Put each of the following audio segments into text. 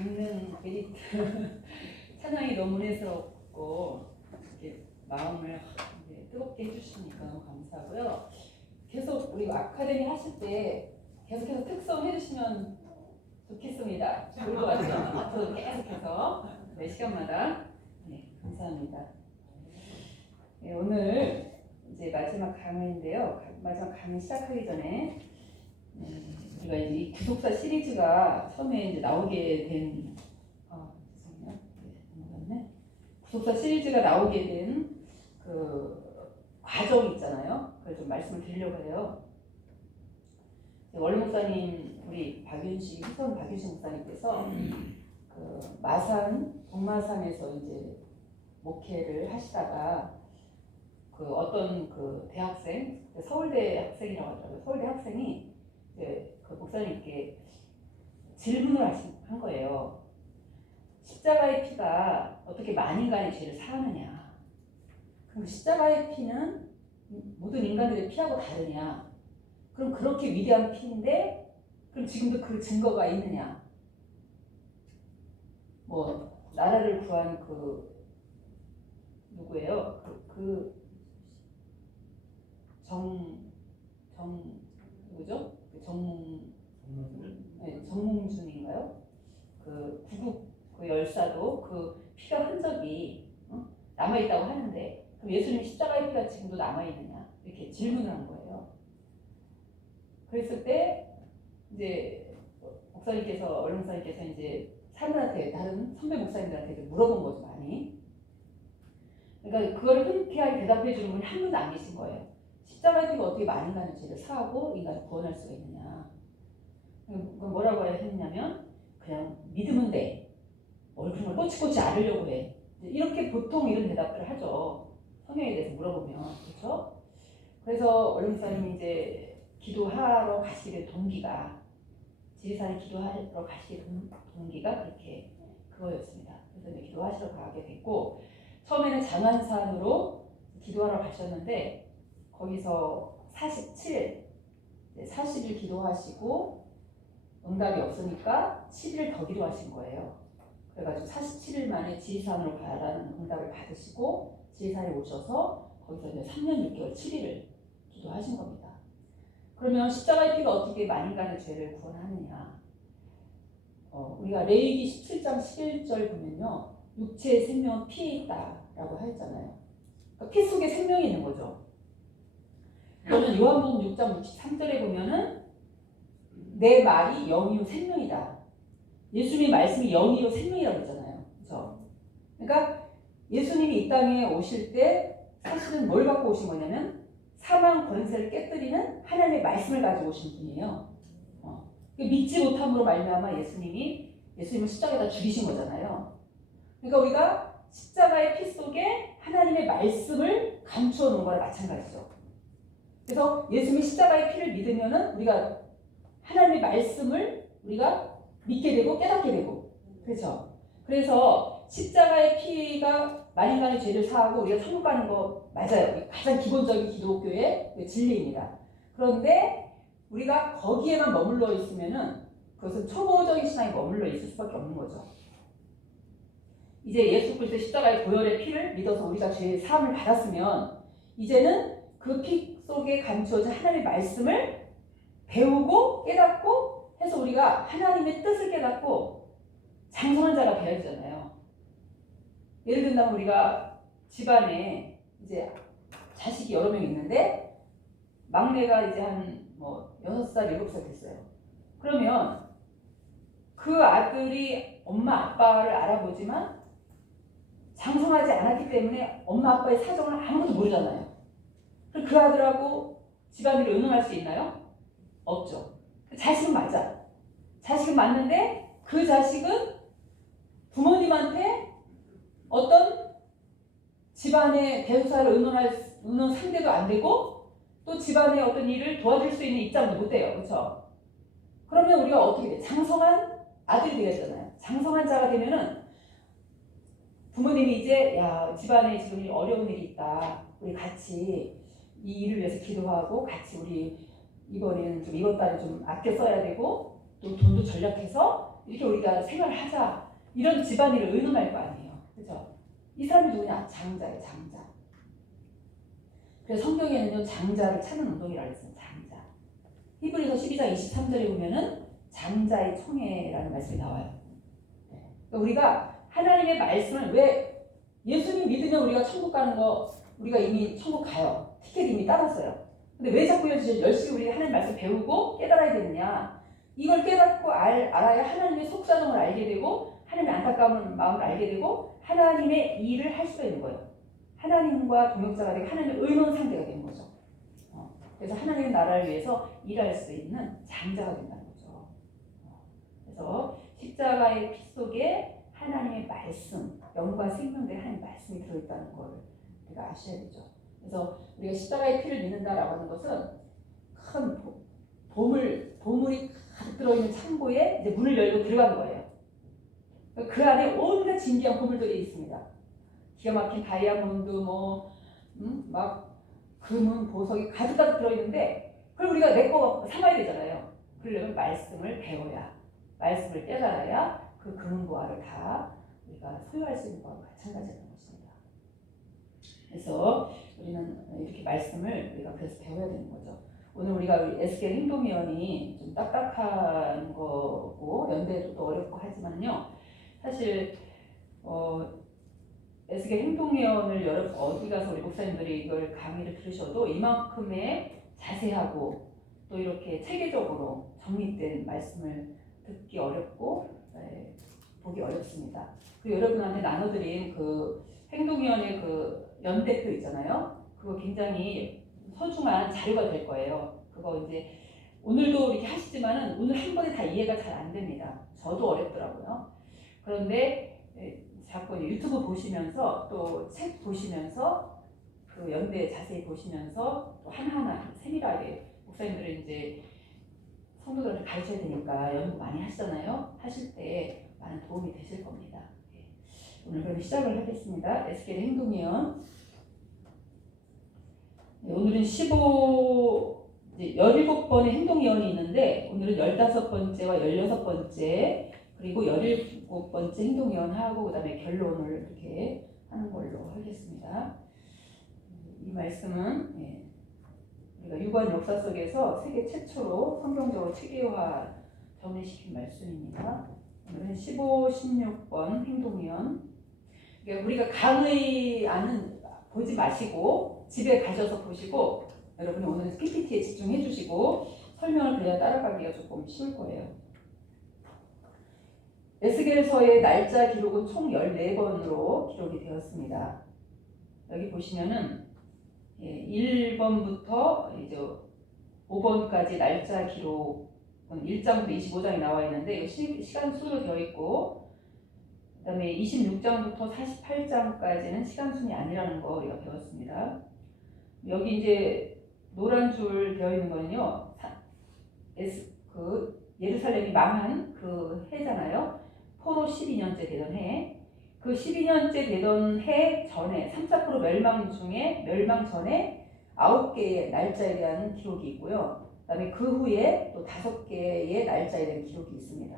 강릉 메리트 찬양이 너무 은혜스럽고 이렇게 마음을 뜨겁게 해주시니까 너무 감사하고요. 계속 우리 아카데미 하실 때 계속해서 특성 해주시면 좋겠습니다. 좋을 것 같아요. 앞으로 계속해서 매 시간마다. 네, 감사합니다. 네, 오늘 이제 마지막 강의인데요. 마지막 강의 시작하기 전에 우리가 이제 이 구속사 시리즈가 처음에 이제 나오게 된 죄송해요. 네, 구속사 시리즈가 나오게 된 그 과정 있잖아요. 그걸 좀 말씀을 드리려고 해요. 원래 목사님, 우리 박윤식, 희선 박윤식 목사님께서 그 마산, 동마산에서 이제 목회를 하시다가 그 어떤 그 대학생, 서울대 학생이라고 하더라고요. 서울대 학생이 이제 그 목사님께 질문을 한 거예요. 십자가의 피가 어떻게 만인간의 죄를 사하느냐? 그럼 십자가의 피는 모든 인간들의 피하고 다르냐? 그럼 그렇게 위대한 피인데 그럼 지금도 그 증거가 있느냐? 뭐 나라를 구한 그 누구예요? 누구죠? 정몽준인가요? 그 구국 그 열사도 그 피가 흔적이 남아있다고 하는데 그럼 예수님 십자가의 피가 지금도 남아있느냐? 이렇게 질문을 한 거예요. 그랬을 때 이제 목사님께서 원래 목사님께서 이제 사람들한테 다른 선배 목사님들한테 이제 물어본 거죠 많이. 그러니까 그거를 흔쾌하게 대답해 주는 분이 한 분도 안 계신 거예요. 십자가의 피가 어떻게 만인간의 죄를 사하고 인간을 구원할 수가 있느냐? 뭐라고 했냐면 그냥 믿으면 돼. 그런 걸 꼬치꼬치 앓으려고 해. 이렇게 보통 이런 대답들을 하죠. 성경에 대해서 물어보면. 그렇죠? 그래서 원래 목사님이 이제 기도하러 가시게 된 동기가 지리산에 기도하러 가시게 된 동기가 그렇게 그거였습니다. 그래서 이제 기도하시러 가게 됐고 처음에는 장안산으로 기도하러 가셨는데 거기서 40일 기도하시고 응답이 없으니까 10일 더 기도하신 거예요. 그래가지고 47일 만에 지리산으로 가라는 응답을 받으시고 지리산에 오셔서 거기서 이제 3년 6개월 7일을 기도하신 겁니다. 그러면 십자가의 피가 어떻게 만인간의 죄를 구원하느냐? 우리가 레위기 17장 11절 보면요. 육체의 생명은 피에 있다라고 하였잖아요. 그러니까 피 속에 생명이 있는 거죠. 그러면 요한복음 6장 63절에 보면은 내 말이 영이요 생명이다. 예수님의 말씀이 영이요 생명이라고 했잖아요. 그렇죠? 그러니까 예수님이 이 땅에 오실 때 사실은 뭘 갖고 오신 거냐면 사망 권세를 깨뜨리는 하나님의 말씀을 가지고 오신 분이에요. 믿지 못함으로 말미암아 예수님을 십자가에다 죽이신 거잖아요. 그러니까 우리가 십자가의 피 속에 하나님의 말씀을 감추어 놓은 거랑 마찬가지죠. 그래서 예수님의 십자가의 피를 믿으면은 우리가 하나님의 말씀을 우리가 믿게 되고 깨닫게 되고 그렇죠. 그래서 십자가의 피가 만인간의 죄를 사하고 우리가 천국 가는 거 맞아요. 가장 기본적인 기독교의 진리입니다. 그런데 우리가 거기에만 머물러 있으면은 그것은 초보적인 신앙에 머물러 있을 수밖에 없는 거죠. 이제 예수 그리스도의 십자가의 보혈의 피를 믿어서 우리가 죄의 사함을 받았으면 이제는 그 피 속에 감추어진 하나님의 말씀을 배우고 깨닫고 해서 우리가 하나님의 뜻을 깨닫고 장성한 자가 되어야 되잖아요. 예를 들면 우리가 집안에 이제 자식이 여러 명 있는데 막내가 이제 한 6살, 7살 됐어요. 그러면 그 아들이 엄마, 아빠를 알아보지만 장성하지 않았기 때문에 엄마, 아빠의 사정을 아무도 모르잖아요. 그럼 그 아들하고 집안일을 의논할 수 있나요? 없죠. 자식은 맞아. 자식은 맞는데 그 자식은 부모님한테 어떤 집안의 대소사를 의논 상대도 안 되고 또 집안의 어떤 일을 도와줄 수 있는 입장도 못 돼요. 그렇죠? 그러면 우리가 어떻게 돼? 장성한 아들이 되겠잖아요. 장성한 자가 되면은 부모님이 이제 집안에 지금 어려운 일이 있다. 우리 같이 이 일을 위해서 기도하고 같이 우리 이번에는 좀 이번 달에 좀 아껴 써야 되고 또 돈도 절약해서 이렇게 우리가 생활하자 이런 집안일을 의논할 거 아니에요. 그죠? 이 사람이 누구냐? 장자예요. 장자. 그래서 성경에는요 장자를 찾는 운동이라고 했어요. 장자. 히브리서 12장 23절에 보면은 장자의 총회라는 말씀이 나와요. 그러니까 우리가 하나님의 말씀을 왜 예수님 믿으면 우리가 천국 가는 거 우리가 이미 천국 가요. 티켓 이미 따놨어요. 근데 왜 자꾸 열심히 우리가 하나님 말씀 배우고 깨달아야 되느냐? 이걸 깨닫고 알아야 하나님의 속사정을 알게 되고 하나님의 안타까운 마음을 알게 되고 하나님의 일을 할 수가 있는 거예요. 하나님과 동역자가 되고 하나님의 의논 상대가 되는 거죠. 그래서 하나님의 나라를 위해서 일할 수 있는 장자가 된다는 거죠. 그래서 십자가의 피 속에 하나님의 말씀, 영과 생명된 하나님의 말씀이 들어있다는 걸 우리가 아셔야 되죠. 그래서 우리가 십자가의 피를 믿는다라고 하는 것은 큰 보물이 가득 들어있는 창고에 이제 문을 열고 들어간 거예요. 그 안에 온갖 진귀한 보물들이 있습니다. 기가 막힌 다이아몬드, 막 금은 보석이 가득 들어있는데 그걸 우리가 내 거 삼아야 되잖아요. 그러려면 말씀을 배워야, 말씀을 깨달아야 그 금은보화를 다 우리가 소유할 수 있는 것과 마찬가지라는 것입니다. 그래서 우리는 이렇게 말씀을 우리가 그래서 배워야 되는 거죠. 오늘 우리가 에스겔 행동위원이 좀 딱딱한 거고 연대도 또 어렵고 하지만요. 사실 에스겔 행동위원을 여러분 어디 가서 우리 목사님들이 이걸 강의를 들으셔도 이만큼의 자세하고 또 이렇게 체계적으로 정립된 말씀을 듣기 어렵고 보기 어렵습니다. 그 여러분한테 나눠드린 그 행동위원회 그 연대표 있잖아요. 그거 굉장히 소중한 자료가 될 거예요. 그거 이제 오늘도 이렇게 하시지만은 오늘 한 번에 다 이해가 잘 안 됩니다. 저도 어렵더라고요. 그런데 자꾸 유튜브 보시면서 또 책 보시면서 그 연대 자세히 보시면서 또 하나하나 세밀하게 목사님들은 이제 성도들한테 가르쳐야 되니까 연구 많이 하시잖아요. 하실 때 많은 도움이 되실 겁니다. 오늘 그럼 시작을 하겠습니다. 에스겔의 행동위원. 오늘은 17번의 행동위원이 있는데 오늘은 15번째와 16번째 그리고 17번째 행동위원하고 그 다음에 결론을 이렇게 하는 걸로 하겠습니다. 이 말씀은 우리가 유구한 역사 속에서 세계 최초로 성경적으로 체계화 정리시킨 말씀입니다. 오늘은 15, 16번 행동위원. 그러니까 우리가 강의 안은 보지 마시고 집에 가셔서 보시고 여러분이 오늘은 PPT에 집중해 주시고 설명을 그냥 따라가기가 조금 쉬울 거예요. 에스겔서의 날짜 기록은 총 14번으로 기록이 되었습니다. 여기 보시면은 1번부터 이제 5번까지 날짜 기록은 1장부터 25장이 나와 있는데 시간 순으로 되어 있고 그 다음에 26장부터 48장까지는 시간 순이 아니라는 거 우리가 배웠습니다. 여기 이제 노란 줄 되어 있는 거는요. 예루살렘이 망한 그 해잖아요. 포로 12년째 되던 해. 그 12년째 되던 해 전에 3, 4% 멸망 전에 9개의 날짜에 대한 기록이 있고요. 그 다음에 그 후에 또 5개의 날짜에 대한 기록이 있습니다.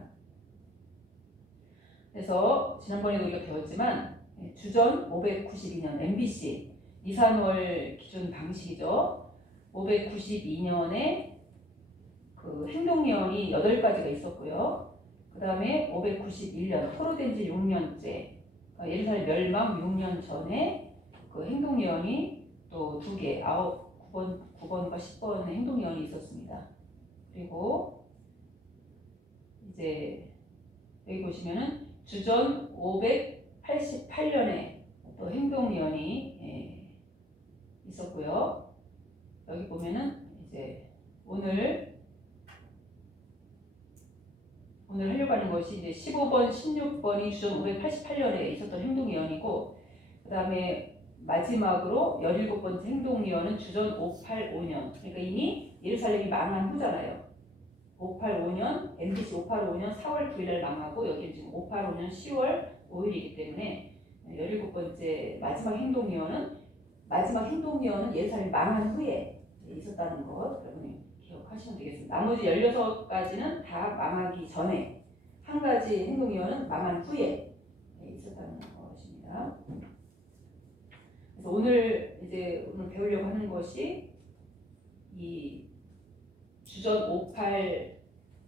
그래서 지난번에도 우리가 배웠지만 주전 592년 MBC 니산월 기준 방식이죠. 592년에 그 행동위원이 8가지가 있었고요. 그 다음에 591년 포로된 지 6년째 예루살렘 멸망 6년 전에 그 행동위원이 또 2개 9번과 10번의 행동위원이 있었습니다. 그리고 이제 여기 보시면은 주전 588년에 또 행동위원이 있었고요. 여기 보면은 이제 오늘 하려고 하는 것이 이제 15번, 16번이 주전 588년에 있었던 행동위원이고 그 다음에 마지막으로 17번째 행동위원은 주전 585년 그러니까 이미 예루살렘이 망한 후잖아요. 585년 MBC 585년 4월 9일날 망하고 여기는 지금 585년 10월 5일이기 때문에 17번째 마지막 행동위원은 예루살렘 망한 후에 있었다는 것 여러분이 기억하시면 되겠습니다. 나머지 16가지는 다 망하기 전에 한 가지 행동예언은 망한 후에 있었다는 것입니다. 그래서 오늘 배우려고 하는 것이 이 주전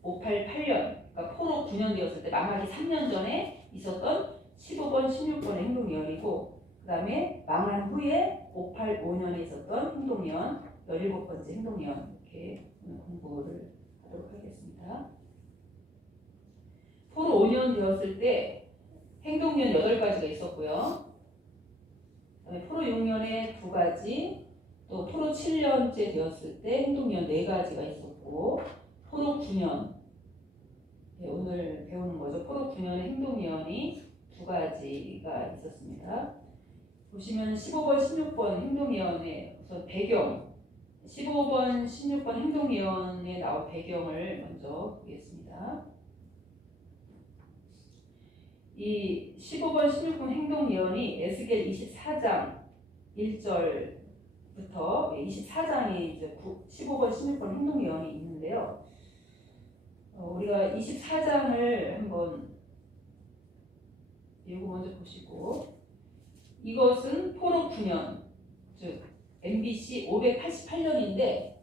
588년, 그러니까 포로 9년 되었을 때 망하기 3년 전에 있었던 15번, 16번의 행동예언이고, 그 다음에 망한 후에 585년에 있었던 행동예언, 17번째 행동예언, 이렇게 공부를 하도록 하겠습니다. 포로 5년 되었을 때 행동예언 8가지가 있었고요. 그다음에 포로 6년에 2가지, 또 포로 7년째 되었을 때 행동예언 4가지가 있었고, 포로 9년, 오늘 배우는 거죠. 포로 9년의 행동예언이 2가지가 있었습니다. 보시면 15번, 16번 행동예언의 우선 배경, 15번, 16번 행동예언에 나온 배경을 먼저 보겠습니다. 이 15번, 16번 행동예언이 에스겔 24장 1절부터 24장이 이제 15번, 16번 행동예언이 있는데요. 우리가 24장을 한번 이거 먼저 보시고, 이것은 포로 9년, 즉 MBC 588년인데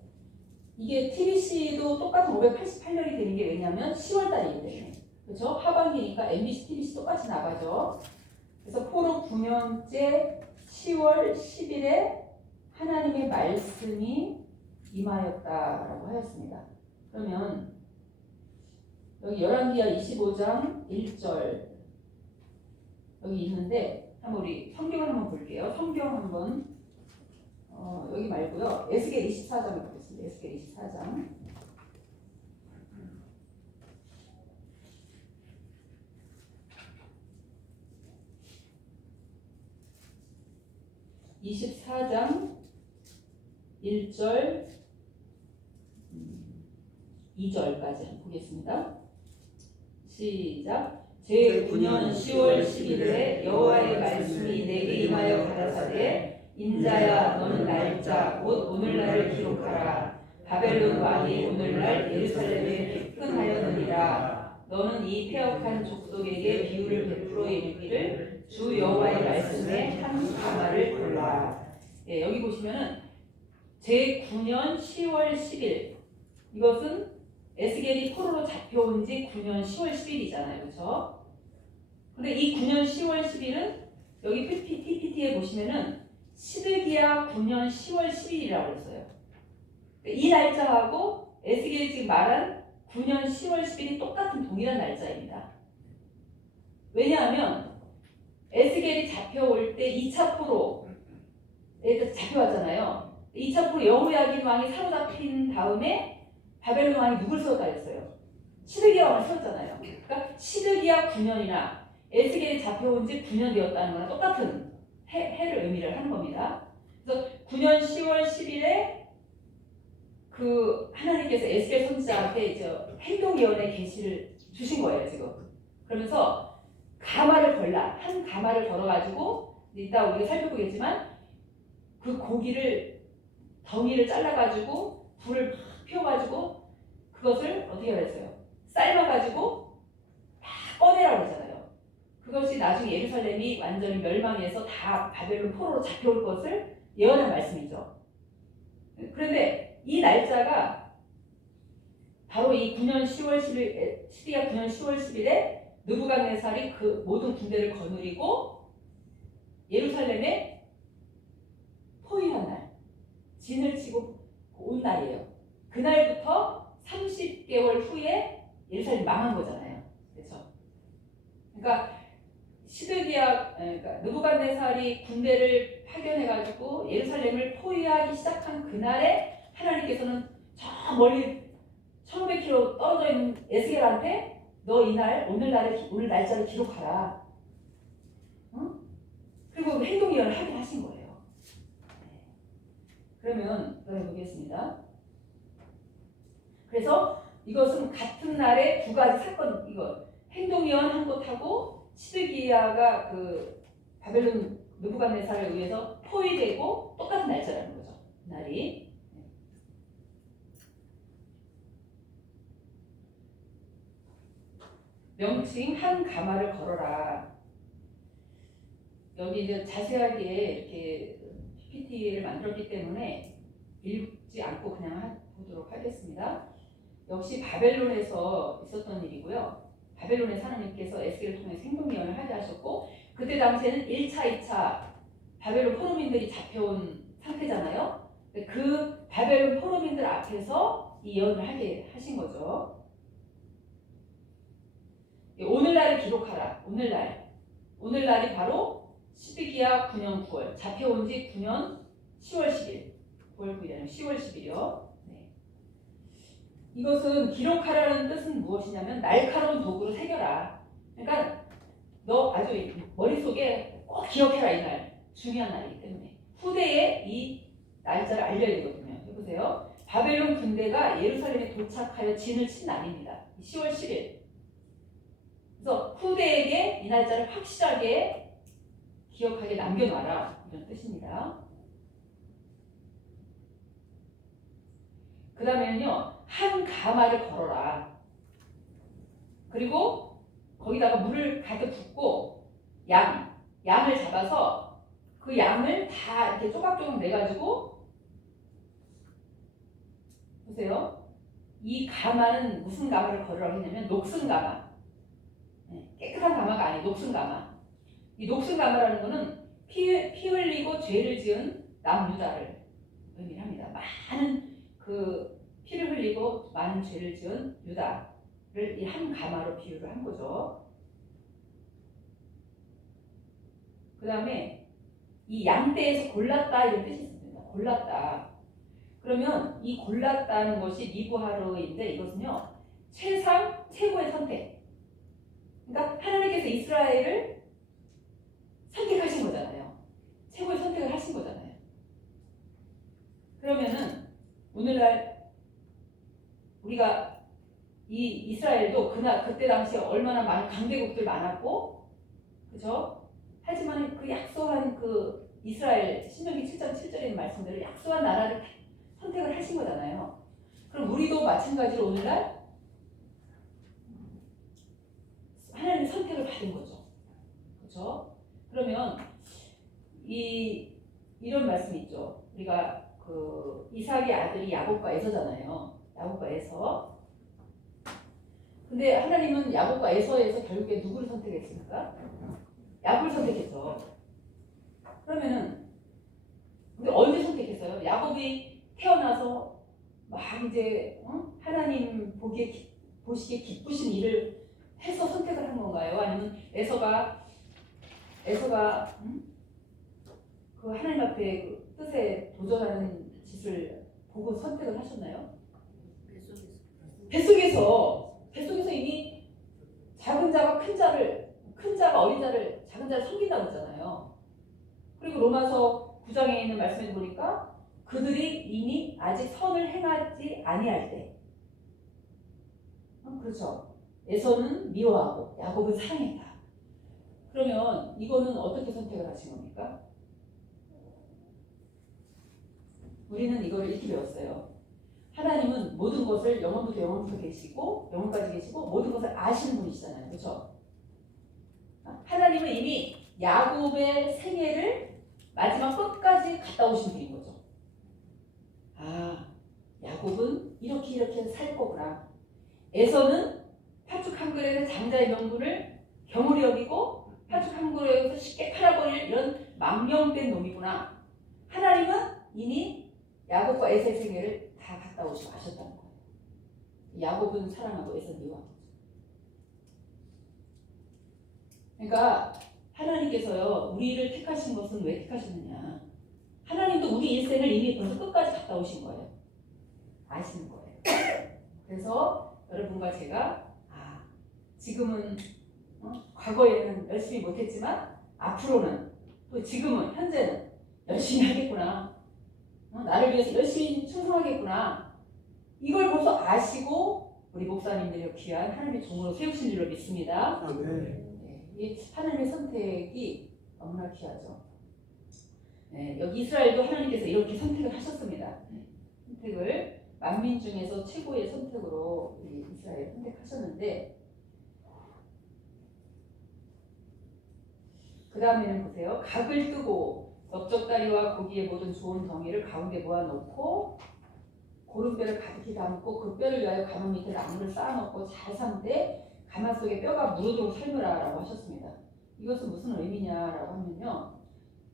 이게 TBC도 똑같은 588년이 되는 게 왜냐하면 10월달이기 때문에, 그렇죠? 하반기니까 MBC, TBC 똑같이 나가죠. 그래서 포로 9년째 10월 10일에 하나님의 말씀이 임하였다라고 하였습니다. 그러면 여기 열왕기하 25장 1절 여기 있는데 한번 우리 성경을 한번 볼게요. 성경 한번 여기 말고요. 에스겔 24장을 보겠습니다. 에스겔 24장. (24장) 1절 2절까지 보겠습니다. 시작. 제9년 10월 10일에 여호와의 말씀이 내게 임하여 가라사대, 인자야, 너는 날짜 곧 오늘날을 기록하라. 바벨론 왕이 오늘날 예루살렘에 접근하였느니라. 너는 이 패역한 족속에게 비유를 베풀어 이르기를, 주 여호와의 말씀에 한 가마를 골라. 여기 보시면은 제9년 10월 10일, 이것은 에스겔이 포로로 잡혀온 지 9년 10월 10일이잖아요. 그렇죠? 근데 이 9년 10월 10일은 여기 PPT에 보시면은 시드기야 9년 10월 10일이라고 했어요. 이 날짜하고 에스겔이 지금 말한 9년 10월 10일이 똑같은 동일한 날짜입니다. 왜냐하면 에스겔이 잡혀올 때 2차 포로에 잡혀왔잖아요. 2차 포로 여호야긴 왕이 사로잡힌 다음에 바벨론 왕이 누굴 세웠다 했어요? 시드기야 왕을 세웠잖아요. 그러니까 시드기야 9년이나 에스겔이 잡혀온 지 9년 되었다는 거랑 똑같은 해를 의미를 하는 겁니다. 그래서 9년 10월 10일에 그 하나님께서 에스겔 선지자한테 이제 행동예언의 계시를 주신 거예요, 지금. 그러면서 가마를 걸라, 한 가마를 걸어가지고, 이따 우리가 살펴보겠지만 그 고기를 덩이를 잘라가지고 불을 피워가지고 그것을 어떻게 했어요? 삶아가지고 다 꺼내라고 했잖아요. 그것이 나중에 예루살렘이 완전히 멸망해서 다 바벨론 포로로 잡혀올 것을 예언한 말씀이죠. 그런데 이 날짜가 바로 이 9년 10월 10일, 시리아 9년 10월 10일에 느부갓네살이 그 모든 군대를 거느리고 예루살렘에 포위한 날, 진을 치고 온 날이에요. 그날부터 30개월 후에 예루살렘이 망한 거잖아요. 그렇죠? 그러니까 그러니까 느부갓네살이 군대를 파견해가지고 예루살렘을 포위하기 시작한 그날에 하나님께서는 저 멀리 1500km 떨어져 있는 에스겔한테 너 이날 오늘 날짜를 기록하라. 응? 그리고 행동예언을 하게 하신 거예요. 그러면 보겠습니다. 그래서 이것은 같은 날에 2가지 사건, 이거 행동예언 한 곳하고 시드기야가 그 바벨론 느부갓네살에 의해서 포위되고 똑같은 날짜라는 거죠. 날이. 명칭 한 가마를 걸어라. 여기 이제 자세하게 이렇게 PPT를 만들었기 때문에 읽지 않고 그냥 보도록 하겠습니다. 역시 바벨론에서 있었던 일이고요. 바벨론의 하나님께서 에스겔을 통해 생동예언을 하게 하셨고, 그때 당시에는 1차, 2차 바벨론 포로민들이 잡혀온 상태잖아요. 그 바벨론 포로민들 앞에서 이 예언을 하게 하신 거죠. 오늘날을 기록하라. 오늘날이 바로 12기야 9년 9월, 잡혀온 지 9년 10월 10일, 9월 9일이 아니라 10월 10일이요. 네. 이것은 기록하라는 뜻은 무엇이냐면 날카로운 도구로 새겨라. 그러니까 너 아주 머릿속에 꼭 기억해라. 이날 중요한 날이기 때문에 후대에 이 날짜를 알려야 되거든요. 해보세요. 바벨론 군대가 예루살렘에 도착하여 진을 친 날입니다. 10월 10일. 그래서 후대에게 이 날짜를 확실하게 기억하게 남겨놔라. 이런 뜻입니다. 그 다음에는요. 한 가마를 걸어라. 그리고 거기다가 물을 가득 붓고 양을 잡아서 그 양을 다 이렇게 조각조각 내가지고 보세요. 이 가마는 무슨 가마를 걸으라고 했냐면 녹슨 가마. 깨끗한 가마가 아니에요. 녹슨 가마. 이 녹슨 가마라는 거는 피 흘리고 죄를 지은 남유다를 의미를 합니다. 많은 그 피를 흘리고 많은 죄를 지은 유다를 이 한 가마로 비유를 한 거죠. 그 다음에 이 양떼에서 골랐다 이런 뜻이 있습니다. 골랐다. 그러면 이 골랐다는 것이 리브하르인데 이것은요 최고의 선택. 그러니까 하나님께서 이스라엘을 선택하신 거잖아요. 최고의 선택을 하신 거잖아요. 그러면은 오늘날 우리가 이 이스라엘도 그때 당시에 얼마나 많은 강대국들 많았고, 그죠? 하지만 그 약소한 그 이스라엘 신명기 7장 7절에 있는 말씀대로 약소한 나라를 선택을 하신 거잖아요. 그럼 우리도 마찬가지로 오늘날 하나님의 선택을 받은 거죠. 그렇죠? 그러면 이런 말씀이 있죠. 우리가 그 이삭의 아들이 야곱과 에서잖아요. 야곱과 에서. 근데 하나님은 야곱과 에서에서 결국에 누구를 선택했습니까? 야곱을 선택했죠. 그러면은 근데 언제 선택했어요? 야곱이 태어나서 막 이제 하나님 보시기에 기쁘신 일을 해서 선택을 한 건가요? 아니면 에서가 그 하나님 앞에 그 뜻에 도전하는 짓을 보고 선택을 하셨나요? 뱃속에서 이미 작은 자가 큰 자가 어린 자를 작은 자를 섬긴다고 했잖아요. 그리고 로마서 9장에 있는 말씀에 보니까 그들이 이미 아직 선을 행하지 아니할 때, 그렇죠. 에서는 미워하고 야곱은 사랑했다. 그러면 이거는 어떻게 선택을 하신 겁니까? 우리는 이거를 이렇게 배웠어요. 하나님은 모든 것을 영원부터 영원부터 계시고 영원까지 계시고 모든 것을 아시는 분이시잖아요. 그렇죠? 하나님은 이미 야곱의 생애를 마지막 끝까지 갔다 오신 분인 거죠. 아, 야곱은 이렇게 살 거구나. 에서는 팥죽 한 그릇의 장자의 명분을 경홀히 여기고 팥죽 한 그릇에서 쉽게 팔아버릴 이런 망령된 놈이구나. 하나님은 이미 야곱과 에서의 생애를 다 갔다 오시고 아셨다는 거예요. 야곱은 사랑하고 에서는 미워하고. 그러니까 하나님께서요 우리를 택하신 것은 왜 택하셨느냐? 하나님도 우리 일생을 이미 벌써 끝까지 갔다 오신 거예요. 아시는 거예요. 그래서 여러분과 제가 지금은 과거에는 열심히 못했지만 앞으로는 또 지금은 현재는 열심히 하겠구나. 나를 위해서 열심히 충성하겠구나. 이걸 벌써 아시고 우리 목사님들이 귀한 하나님의 종으로 세우신 줄로 믿습니다. 이 하나님의 선택이 너무나 귀하죠. 네, 여기 이스라엘도 하나님께서 이렇게 선택을 하셨습니다. 선택을 만민 중에서 최고의 선택으로 우리 이스라엘 선택하셨는데 그 다음에는 보세요. 각을 뜨고 넓적다리와 고기의 모든 좋은 덩이를 가운데 모아놓고 고름뼈를 가득히 담고 그 뼈를 위하여 가마 밑에 나무를 쌓아놓고 잘 삶되 가마 속에 뼈가 무르도록 삶으라 라고 하셨습니다. 이것은 무슨 의미냐라고 하면요.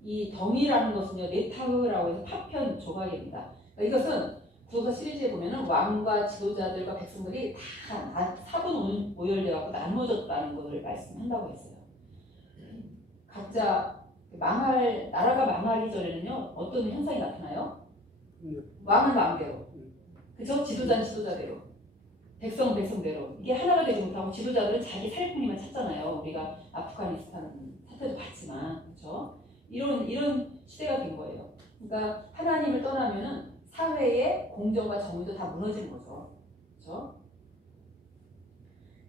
이 덩이라는 것은요. 네타흐라고 해서 파편 조각입니다. 그러니까 이것은 구속사 시리즈에 보면은 왕과 지도자들과 백성들이 다 사분 오열되어 나눠졌다는 것을 말씀한다고 했어요. 각자 나라가 망하기 전에는요. 어떤 현상이 나타나요? 왕은 왕대로, 그죠? 지도자는 지도자대로, 백성대로. 이게 하나가 되지 못하고 지도자들은 자기 살궁리만 찾잖아요. 우리가 아프가니스탄 사태도 봤지만, 그렇죠? 이런 시대가 된 거예요. 그러니까 하나님을 떠나면은 사회의 공정과 정의도 다 무너지는 거죠. 그렇죠?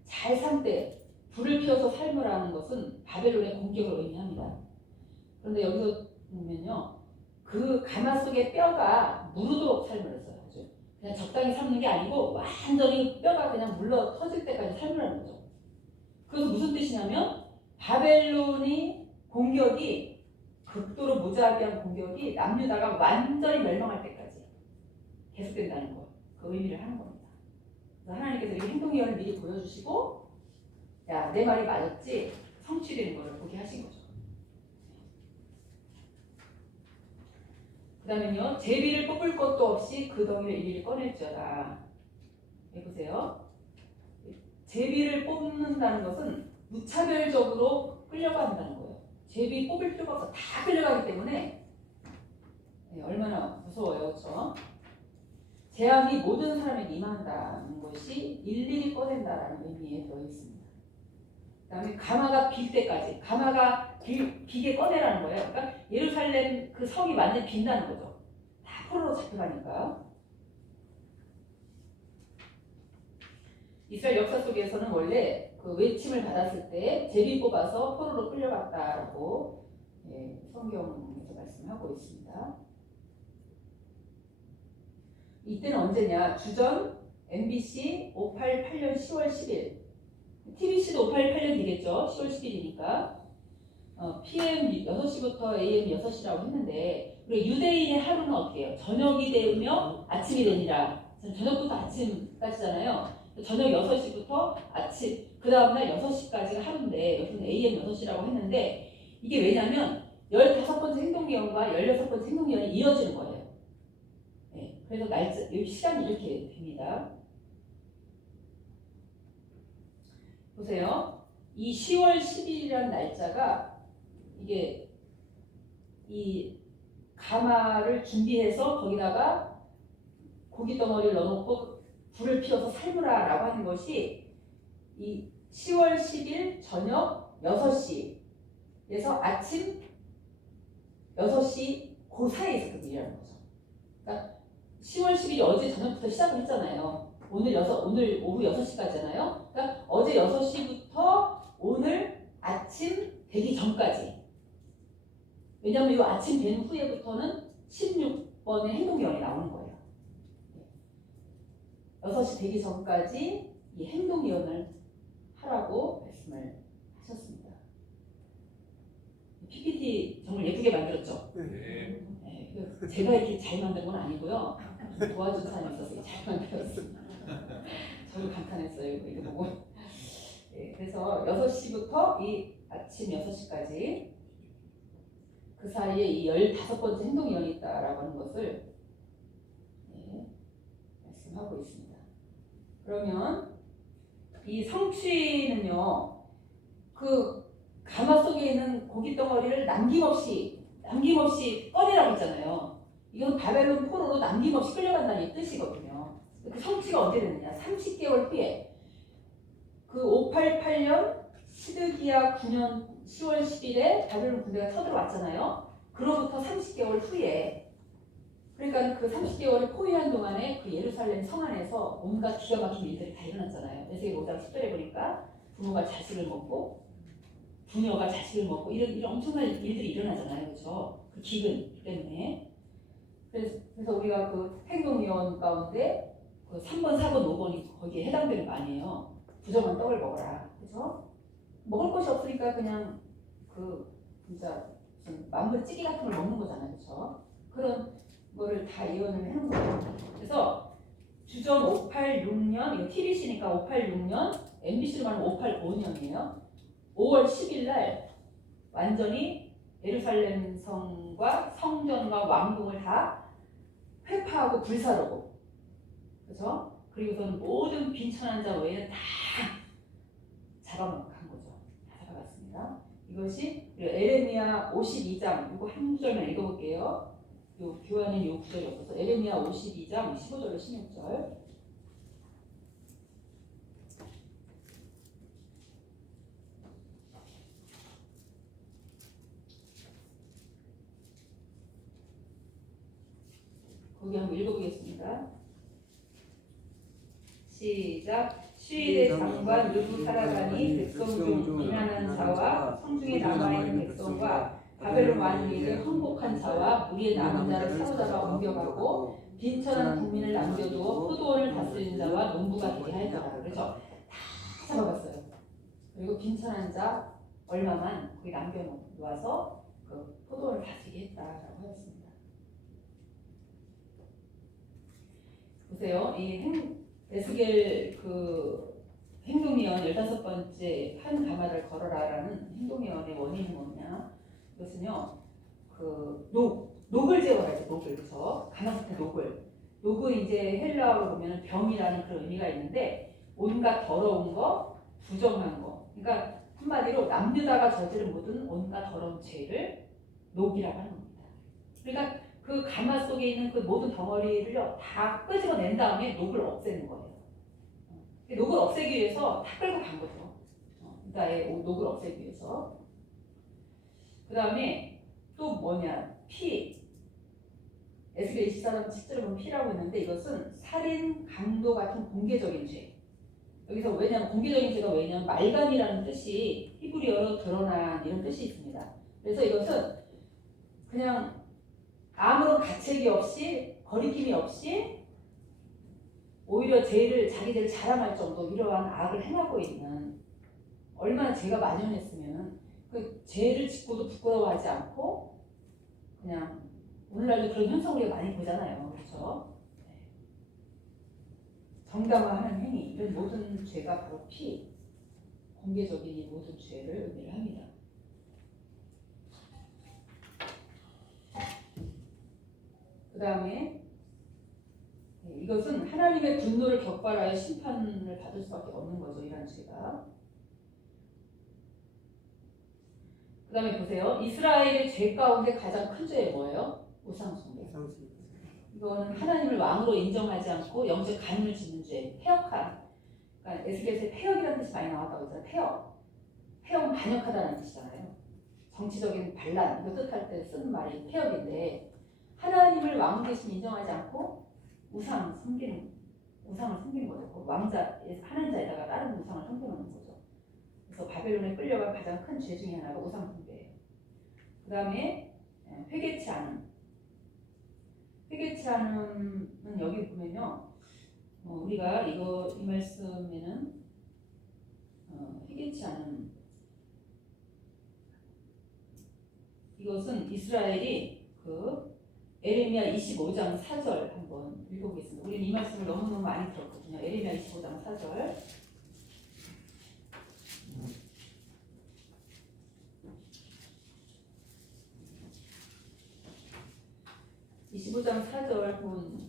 잘 삶되 불을 피워서 삶으라는 것은 바벨론의 공격을 의미합니다. 그런데 여기서 보면요, 그 가마 속의 뼈가 무르도록 삶을 했어요. 그죠? 그냥 적당히 삶는 게 아니고 완전히 뼈가 그냥 물러 터질 때까지 삶으라는 거죠. 그래서 무슨 뜻이냐면 바벨론이 공격이 극도로 무자비한 공격이 남유다가 완전히 멸망할 때까지 계속된다는 거, 그 의미를 하는 겁니다. 그래서 하나님께서 이 행동예언을 미리 보여주시고, 야, 내 말이 맞았지? 성취되는 것을 보게 하신 거죠. 그 다음에요, 제비를 뽑을 것도 없이 그 덩이를 일일이 꺼낼지어다. 보세요. 제비를 뽑는다는 것은 무차별적으로 끌려간다는 거예요. 제비 뽑을 필요가 없어. 다 끌려가기 때문에 얼마나 무서워요. 그렇죠? 재앙이 모든 사람에게 임한다는 것이 일일이 꺼낸다라는 의미에 들어있습니다. 그 다음에 가마가 빌 때까지, 가마가 비게 꺼내라는 거예요. 그러니까 예루살렘 그 성이 완전히 빈다는 거죠. 다 포로로 잡혀가니까. 이스라엘 역사 속에서는 원래 그 외침을 받았을 때 제비 뽑아서 포로로 끌려갔다라고 성경에서 말씀하고 있습니다. 이때는 언제냐? 주전 MBC 588년 10월 10일, TBC도 588년 되겠죠? 10월 10일이니까 PM 6시부터 AM 6시라고 했는데, 그리고 유대인의 하루는 어떻게 해요? 저녁이 되며 아침이 되니라. 저녁부터 아침까지잖아요. 저녁 6시부터 아침, 그 다음날 6시까지가 하루인데 여기는 AM 6시라고 했는데, 이게 왜냐면 15번째 행동예언과 16번째 행동예언이 이어지는 거예요. 네, 그래서 날짜, 여기 시간이 이렇게 됩니다. 보세요. 이 10월 10일이라는 날짜가 이게 이 가마를 준비해서 거기다가 고기 덩어리를 넣어놓고 불을 피워서 삶으라 라고 하는 것이 이 10월 10일 저녁 6시에서 아침 6시 그 사이에 있었던 일이라는 거죠. 그러니까 10월 10일이 어제 저녁부터 시작을 했잖아요. 오늘 오후 6시까지잖아요. 그러니까 어제 6시부터 오늘 아침 되기 전까지. 왜냐하면 이 아침 된 후에부터는 16번의 행동예언이 나오는 거예요. 6시 되기 전까지 이 행동예언을 하라고 말씀을 하셨습니다. PPT 정말 예쁘게 만들었죠? 네. 제가 이렇게 잘 만든 건 아니고요. 도와준 사람이 있어서 잘 만들었습니다. 저도 감탄했어요. 이거 보고. 네, 그래서 6시부터 이 아침 6시까지 그 사이에 이 15번째 행동예언이 있다라고 하는 것을 말씀하고 있습니다. 그러면 이 성취는요, 그 가마 속에 있는 고기 덩어리를 남김없이 꺼내라고 했잖아요. 이건 바벨론 포로로 남김없이 끌려간다는 뜻이거든요. 그 성취가 언제 됐느냐? 30개월 후에 그 588년 시드기야 9년 10월 10일에 바벨론 군대가 쳐들어왔잖아요. 그로부터 30개월 후에, 그러니까 그 30개월을 포위한 동안에 그 예루살렘 성 안에서 온갖 기가 막힌 일들이 다 일어났잖아요. 에스겔 5장 10절에 보니까 부모가 자식을 먹고 부녀가 자식을 먹고 이런 엄청난 일들이 일어나잖아요. 그렇죠? 그 기근 때문에. 그래서 우리가 그 행동예언 가운데 그 3번, 4번, 5번이 거기에 해당되는 거 아니에요. 부정한 떡을 먹어라. 그렇죠? 먹을 것이 없으니까 그냥 그 진짜 무슨 만물 찌개 같은 걸 먹는 거잖아요, 그렇죠? 그런 거를 다 예언을 해놓은 거예요. 그래서 주전 586년, 이거 TBC니까 586년, MBC로 말하면 585년이에요. 5월 10일 날 완전히 예루살렘 성과 성전과 왕궁을 다 회파하고 불사르고, 그렇죠? 그리고서는 모든 빈천한 자 외에는 다 잡아간 거죠. 다 잡아갔습니다. 이것이 에레미야 52장, 이거 한 구절만 읽어볼게요. 요 교환은 요 구절이 없어서 에레미야 52장 15절로 16절. 거기 한번 읽어보겠습니다. 시작. 시위대 장관 느부사라단이 백성 중 비난하는 자와 성중에 남아있는 백성과 바벨론 왕에게 항복한 자와 무리의 남은 자를 사로잡아 공격하고 빈천한 국민을 남겨두어 포도원을 다스리는 자와 농부가 되게 할 거라. 그래서 다 잡아갔어요. 그리고 빈천한 자 얼마만 거기 남겨놓아서 그 포도원을 다스리게 했다라고 하였습니다. 보세요. 이 에스겔 그 행동예언 15번째 한 가마를 걸어라라는 행동예언의 원인은 뭐냐? 이것은요, 그 녹을 제거하죠. 녹을. 그래서 가나스테 녹은 이제 헬라어로 보면 병이라는 그런 의미가 있는데 온갖 더러운 거, 부정한 거. 그러니까 한마디로 남유다가 저지른 모든 온갖 더러운 죄를 녹이라고 하는 겁니다. 그러니까 그 가마 속에 있는 그 모든 덩어리를요 다 끄집어낸 다음에 녹을 없애는 거예요. 녹을 없애기 위해서 다 끌고 간 거죠. 유다의 녹을 없애기 위해서. 그 다음에 또 뭐냐? 피. 에스겔 24장 10절에 보면 피라고 했는데 이것은 살인, 강도 같은 공개적인 죄. 여기서 왜냐면 공개적인 죄가 왜냐면 말간이라는 뜻이 히브리어로 드러난 이런 뜻이 있습니다. 그래서 이것은 그냥 아무런 가책이 없이 거리낌이 없이 오히려 자기 죄를 자랑할 정도 이러한 악을 행하고 있는, 얼마나 죄가 만연했으면 그 죄를 짓고도 부끄러워하지 않고 그냥, 오늘날도 그런 현상을 우리가 많이 보잖아요. 그렇죠? 정당화하는 행위, 이런 모든 죄가 바로 피, 공개적인 이 모든 죄를 의미를 합니다. 그 다음에 이것은 하나님의 분노를 격발하여 심판을 받을 수밖에 없는 거죠. 이런 죄가. 그 다음에 보세요. 이스라엘의 죄 가운데 가장 큰 죄가 뭐예요? 우상숭배. 이거는 하나님을 왕으로 인정하지 않고 영적 간음을 짓는 죄, 폐역함. 그러니까 에스겔에서 폐역이라는 뜻이 많이 나왔다고 했잖아요. 폐역. 폐역은 반역하다는 뜻이잖아요. 정치적인 반란, 이거 뜻할 때 쓰는 말이 폐역인데, 하나님을 왕 대신 인정하지 않고 우상을 섬기는 거죠. 왕자, 하나님 자에다가 다른 우상을 섬기는 거죠. 그래서 바벨론에 끌려간 가장 큰 죄 중에 하나가 우상 숭배예요. 그 다음에 회개치 않음. 회개치 않음은 여기 보면요, 우리가 이 말씀에는 회개치 않음, 이것은 이스라엘이 에레미야 25장 4절 한번 읽어보겠습니다. 우리는 이 말씀을 너무너무 많이 들었거든요. 에레미야 25장 4절. (25장 4절) 본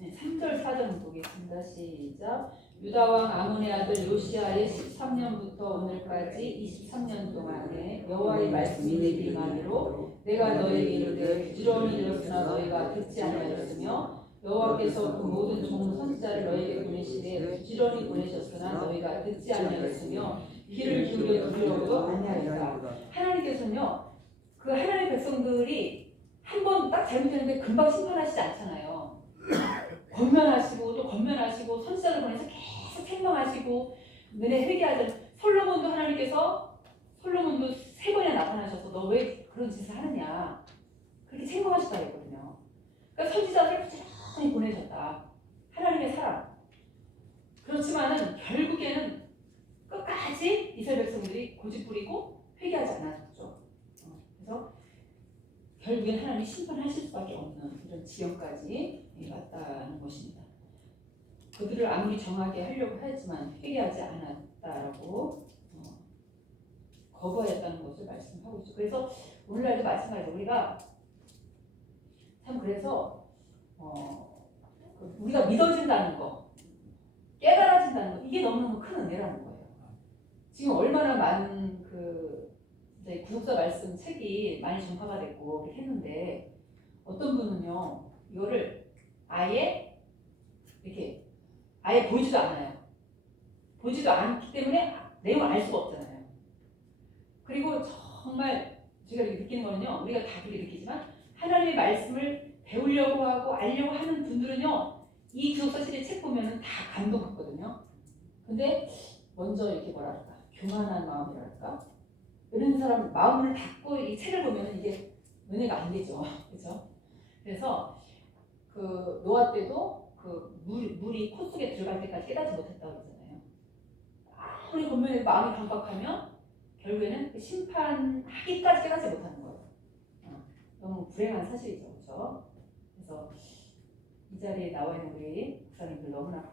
3절 4절 보겠습니다. 시작. 유다왕 아몬의 아들 요시아의 13년부터 오늘까지 23년 동안에 여호와의 말씀이 내게 임하기로 내가 너에게 이르되 부지런히 일렀으나 너희가 듣지 아니하였으며 여호와께서 그 모든 종 선지자를 너에게 보내시되 부지런히 보내셨으나 너희가 듣지 아니하였으며 귀를 기울여 들으려고도 아니하였다. 하나님께서는요, 그 하나님의 백성들이 한 번 딱 잘못했는데 금방 심판하시지 않잖아요. 권면하시고 또 권면하시고 선지자를 보내서 계속 책망하시고 너네 회개하자. 솔로몬도 3번이나 나타나셔서 너 왜 그런 짓을 하느냐 그렇게 책망하셨다 했거든요. 그러니까 선지자를 부지런히 보내셨다. 하나님의 사랑. 그렇지만은 결국에는 끝까지 이스라엘 백성들이 결국엔 하나님이 심판하실 수밖에 없는 이런 지경까지 왔다는 것입니다. 그들을 아무리 정하게 하려고 하지만 회개하지 않았다라고 거부하였다는 것을 말씀하고 있죠. 그래서 오늘날도 마찬가지로 우리가 참 그래서 우리가 믿어진다는 거, 깨달아진다는 거, 이게 너무너무 큰 은혜라는 거예요. 지금 얼마나 많은 이제 구속사 말씀 책이 많이 전파가 됐고 그렇게 했는데 어떤 분은요 이거를 아예 이렇게 아예 보지도 않아요. 보지도 않기 때문에 내용을 알 수가 없잖아요. 그리고 정말 제가 이렇게 느끼는 거는요, 우리가 다 그렇게 느끼지만 하나님의 말씀을 배우려고 하고 알려고 하는 분들은요, 이 구속사실의 책 보면은 다 감동받거든요. 근데 먼저 이렇게 뭐랄까 교만한 마음이랄까 이런 사람 마음을 닫고 이 책을 보면은 이게 은혜가 안 되죠, 그렇죠? 그래서 그 노아 때도 그 물이 코 속에 들어갈 때까지 깨닫지 못했다고 그러잖아요. 아무리 본면에 마음이 강박하면 결국에는 그 심판하기까지 깨닫지 못하는 거예요. 너무 불행한 사실이죠, 그렇죠? 그래서 이 자리에 나와 있는 우리 목사님들 너무나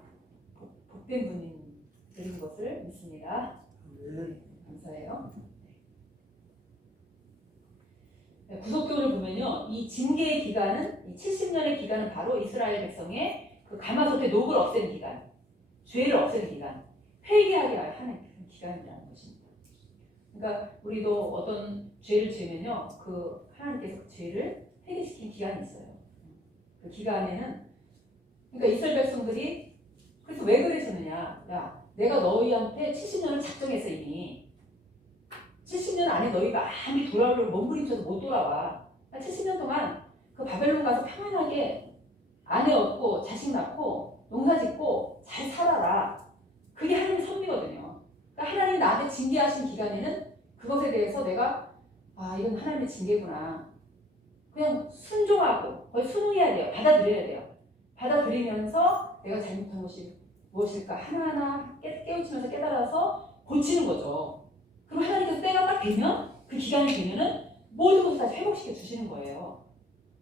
복된 분들인 것을 믿습니다. 네, 감사해요. 네, 구속교를 보면요, 이 징계의 기간은 이 70년의 기간은 바로 이스라엘 백성의 그 가마솥의 녹을 없애는 기간, 죄를 없애는 기간, 회개하게 하는 기간이라는 것입니다. 그러니까 우리도 어떤 죄를 지으면요, 그 하나님께서 그 죄를 회개시킨 기간이 있어요. 그 기간에는 그러니까 이스라엘 백성들이 그래서 왜 그러셨느냐? 야, 내가 너희한테 70년을 작정해서 이미 70년 안에 너희가 아무리 돌아오려고 몸부림쳐도 못 돌아와. 70년 동안 그 바벨론 가서 평안하게 아내 얻고 자식 낳고 농사 짓고 잘 살아라. 그게 하나님의 섭리거든요. 그러니까 하나님이 나한테 징계하신 기간에는 그것에 대해서 내가 이건 하나님의 징계구나. 그냥 순종하고 거의 순응해야 돼요. 받아들여야 돼요. 받아들이면서 내가 잘못한 것이 무엇일까 하나하나 깨우치면서 깨달아서 고치는 거죠. 그럼 하나님께서 때가 딱 되면 그 기간이 되면은 모든 것을 다시 회복시켜 주시는 거예요.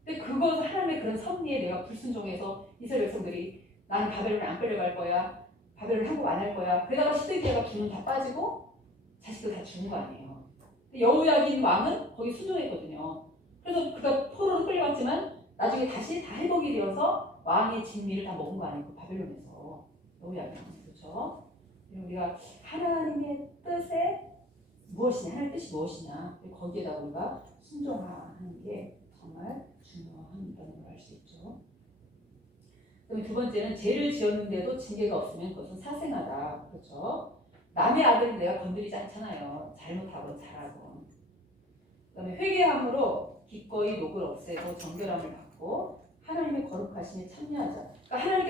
근데 그것을 하나님의 그런 섭리에 내가 불순종해서 이스라엘 백성들이 나는 바벨론에 안 끌려갈 거야. 바벨론 항복 안 할 거야. 그러다가 시드기야가 기운 다 빠지고 자식도 다 죽는 거 아니에요. 여호야긴 왕은 거기 순종했거든요. 그래서 그가 포로로 끌려갔지만 나중에 다시 다 회복이 되어서 왕의 진미를 다 먹은 거 아니고 바벨론에서 여호야긴 그렇죠. 우리가 하나님의 뜻에 무엇이냐, 하나님의 뜻이 무엇이냐 거기에다 우리가 순종하는 게 정말 중요하다는 걸 알 수 있죠. 그다음에 두 번째는 죄를 지었는데도 징계가 없으면 그것은 사생하다. 그렇죠? 남의 아들은 내가 건드리지 않잖아요. 잘못하건 잘하건. 그다음에 회개함으로 기꺼이 녹을 없애고 정결함을 받고 하나님의 거룩하심에 참여하자. 그러니까 하나님께